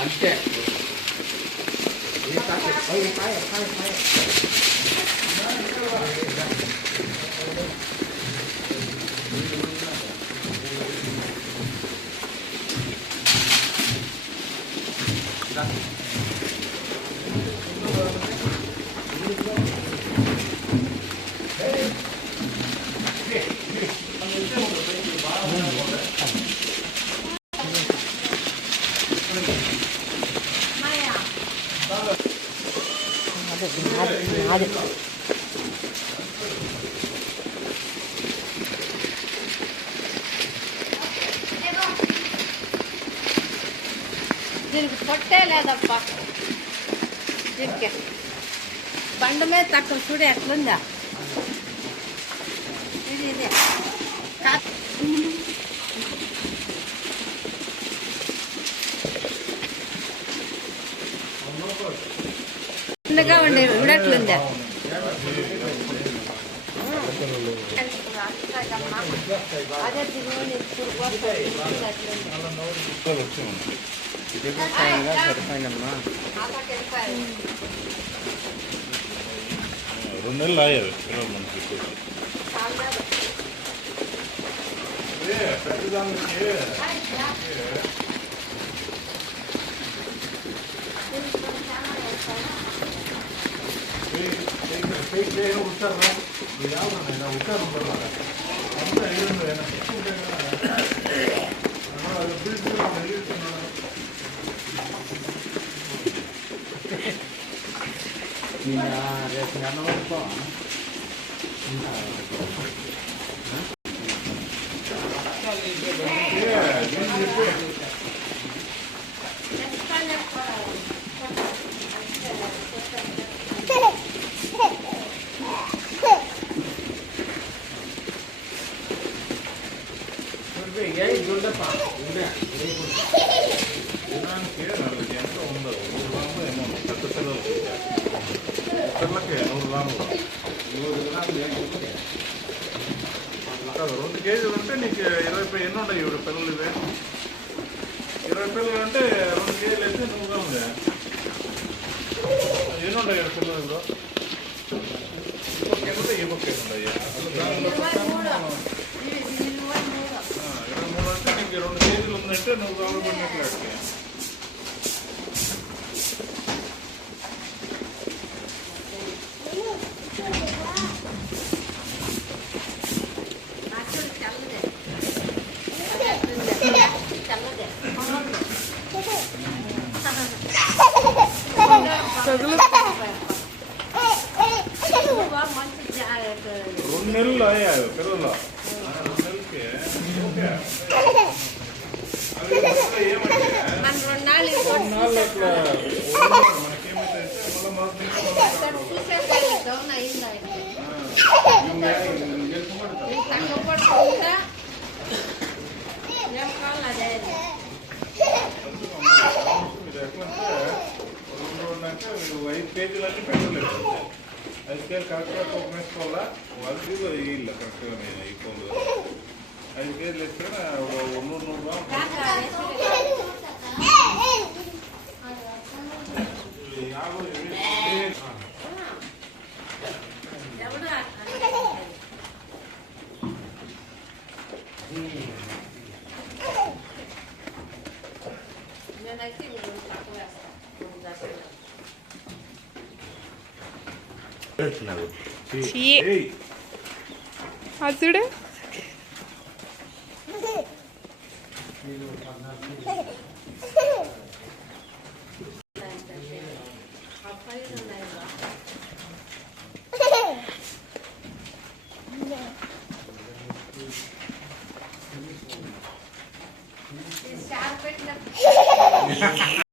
అంతే దీనికి పొట్టే లేదప్పా. దీనికి బండ మీద తక్కువ చూడు ఎట్లుందా. ఇది ఇదే చిన్నగా ఉండే ఇవిడట్లుందా. అదే తిరుగుని సరిపోయిందమ్మా. 2 నెలలు ఆయారు పిల్లలు మనకి. రెండు కేజీలు అంటే నీకు 20 ఎన్ని ఉంటాయి ఇప్పుడు పిల్లలు? ఇవే 20 పిల్లలు అంటే 2 కేజీలు అయితే 100 గ్రాములు ఎన్ని ఉంటాయి పిల్లలు? ఇప్పుడు ఈ పక్క ఉంటాయి. 23 అంటే నీకు 2 కేజీలు ఉందంటే 100 గ్రాములు పడినట్లు. రెండు నెలలు అయ్యాయి పిల్లలు. 2 నెలలకి ఎట్లంటే 5 కేజీలన్నీ పెట్టలేదు. 5 కేజీలు కరెక్ట్గా తూకం వేసుకోవాలా. వాళ్ళకి ఇల్లు కరెక్ట్గా ఈక్వల్గా 5 కేజీలు వేస్తే 100 అదుడే పెట్టిన